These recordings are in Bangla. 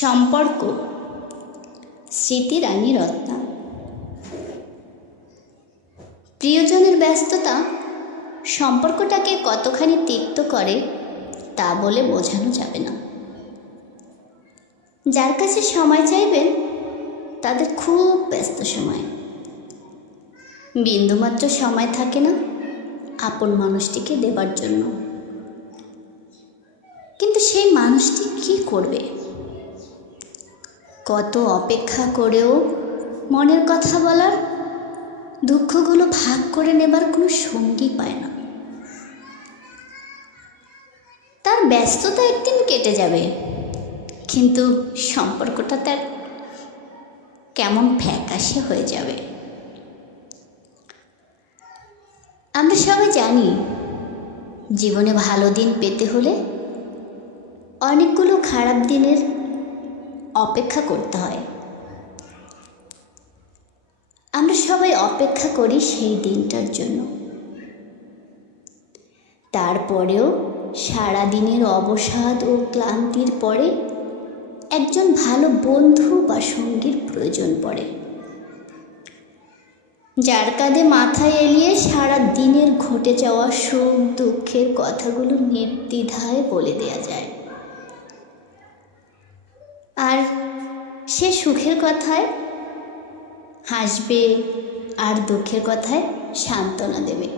সম্পর্ক। স্মৃতি রানী রত্না। প্রিয়জনের ব্যস্ততা সম্পর্কটাকে কতখানি তিক্ত করে তা বলে বোঝানো যাবে না। যার কাছে সময় চাইবেন, তাদের খুব ব্যস্ত সময়। বিন্দুমাত্র সময় থাকে না আপন মানুষটিকে দেবার জন্য। কিন্তু সেই মানুষটি কি করবে? কত অপেক্ষা করেও মনের কথা বলার দুঃখগুলো ভাগ করে নেবার কোনো সঙ্গী পায় না। তার ব্যস্ততা একদিন কেটে যাবে, কিন্তু সম্পর্কটা তার কেমন ফ্যাকাশে হয়ে যাবে। আমরা সবাই জানি, জীবনে ভালো দিন পেতে হলে অনেকগুলো খারাপ দিনের অপেক্ষা করতে হয়। আমরা সবাই অপেক্ষা করি সেই দিনটার জন্য। তারপরেও সারা দিনের অবসাদ ও ক্লান্তির পরে একজন ভালো বন্ধু বা সঙ্গীর প্রয়োজন পড়ে। যার কাঁধে মাথায় এলিয়ে সারা দিনের ঘটে যাওয়া সুখ দুঃখের কথাগুলো নির্দ্বিধায় বলে দেয়া যায়। আর সে সুখের কথায় হাসবে আর দুঃখের কথায় সান্ত্বনা দেবে।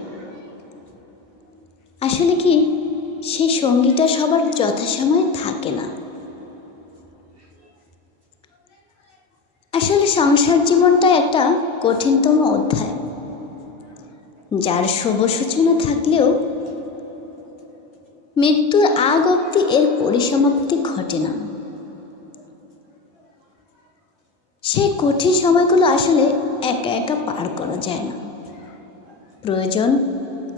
আসলে কি সেই সঙ্গীটা সবার যথাসময়ে থাকে না? আসলে সংসার জীবনটা একটা কঠিনতম অধ্যায়। যার শুভ সূচনা থাকলেও মৃত্যুর আগ অব্দি এর পরিসমাপ্তি ঘটে না। সেই কঠিন সময়গুলো আসলে একা একা পার করা যায় না। প্রয়োজন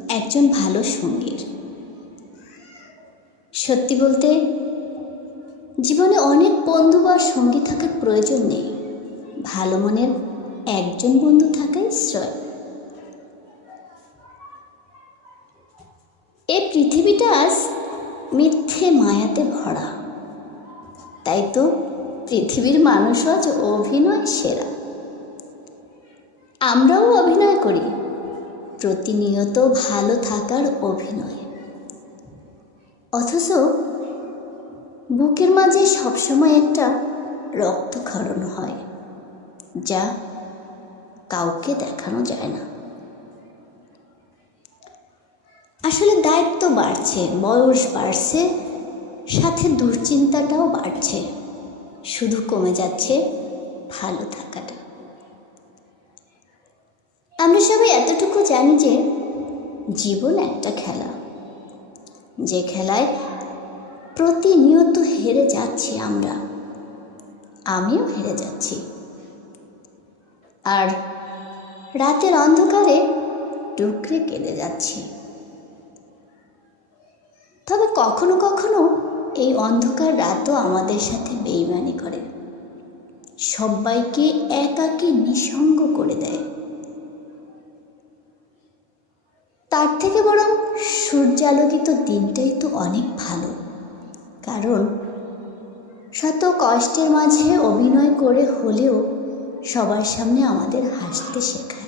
একজন ভালো সঙ্গীর। সত্যি বলতে, জীবনে অনেক বন্ধু বা সঙ্গী থাকার প্রয়োজন নেই। ভালো মনের একজন বন্ধু থাকাই শ্রয়। এই পৃথিবীটা আজ মিথ্যে মায়াতে ভরা। তাই তো পৃথিবীর মানুষ আজ অভিনয় সেরা। আমরাও অভিনয় করি। প্রতিনিয়ত ভালো থাকার অভিনয়। অথচ বুকের মাঝে সবসময় একটা রক্তক্ষরণ হয়, যা কাউকে দেখানো যায় না। আসলে দায়িত্ব বাড়ছে, বয়স বাড়ছে, সাথে দুশ্চিন্তাটাও বাড়ছে। শুধু কমে যাচ্ছে ভালো থাকাটা। আমরা সবাই এতটুকু জানি যে জীবন একটা খেলা। যে খেলায় প্রতিনিয়ত হেরে যাচ্ছি আমরা, আমিও হেরে যাচ্ছি। আর রাতের অন্ধকারে টুকরে কেঁদে যাচ্ছি। তবে কখনো কখনো এই অন্ধকার রাতও আমাদের সাথে বেইমানি করে। সবাইকে একাকে নিঃসঙ্গ করে দেয়। তার থেকে বরং সূর্যালোকিত দিনটাই তো অনেক ভালো। কারণ শত কষ্টের মাঝে অভিনয় করে হলেও সবার সামনে আমাদের হাসতে শেখায়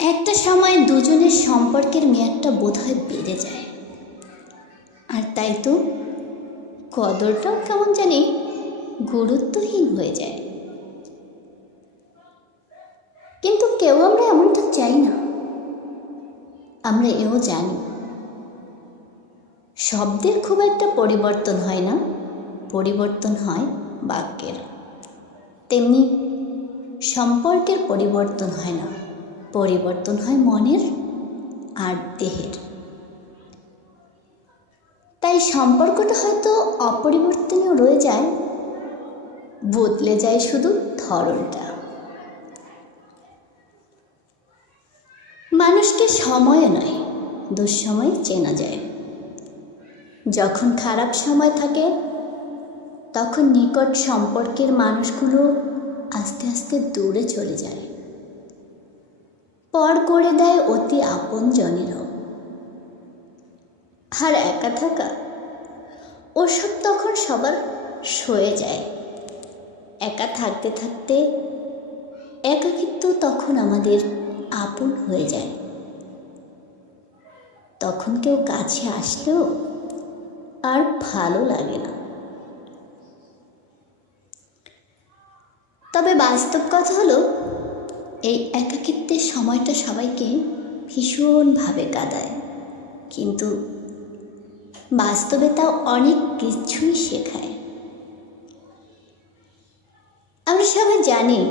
একটা সময় দুজনের সম্পর্কের মেয়াদটা বোধহয় বেড়ে যায়। আর তাই তো কদরটাও কেমন জানি গুরুত্বহীন হয়ে যায়। কিন্তু কেউ আমরা এমনটা চাই না। আমরা এও জানি। শব্দের খুব একটা পরিবর্তন হয় না, পরিবর্তন হয় বাক্যের। তেমনি সম্পর্কের পরিবর্তন হয় না। পরিবর্তন হয় মনের আর দেহের। তাই সম্পর্কটা হয়তো অপরিবর্তনীয় রয়ে যায়, বদলে যায় শুধু ধরনটা। মানুষকে সময়ে নয়, দুঃসময়ে চেনা যায়। যখন খারাপ সময় থাকে, তখন নিকট সম্পর্কের মানুষগুলো আস্তে আস্তে দূরে চলে যায়। পর করে দেয় অতি আপন জনেরও আর একা থাকা, ওসব তখন সবার সয়ে যায়। একা থাকতে থাকতে একাকিত্ব তখন আমাদের আপন হয়ে যায়। তখন কেউ কাছে আসলেও আর ভালো লাগে না। তবে বাস্তব কথা হলো এই একাকিত্বের সময়টা সবাইকে ভীষণভাবে কাঁদায়। কিন্তু বাস্তবে তা অনেক কিছুই শেখায়। আমরা সবাই জানি,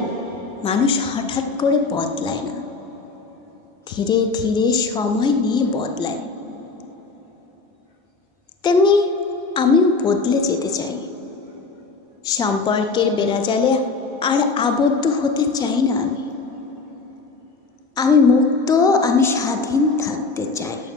মানুষ হঠাৎ করে বদলায় না। ধীরে ধীরে সময় নিয়ে বদলায়। তেমনি আমিও বদলে যেতে চাই। সম্পর্কের বেড়াজালে আর আবদ্ধ হতে চাই না আমি। আমি মুক্ত আমি স্বাধীন থাকতে চাই।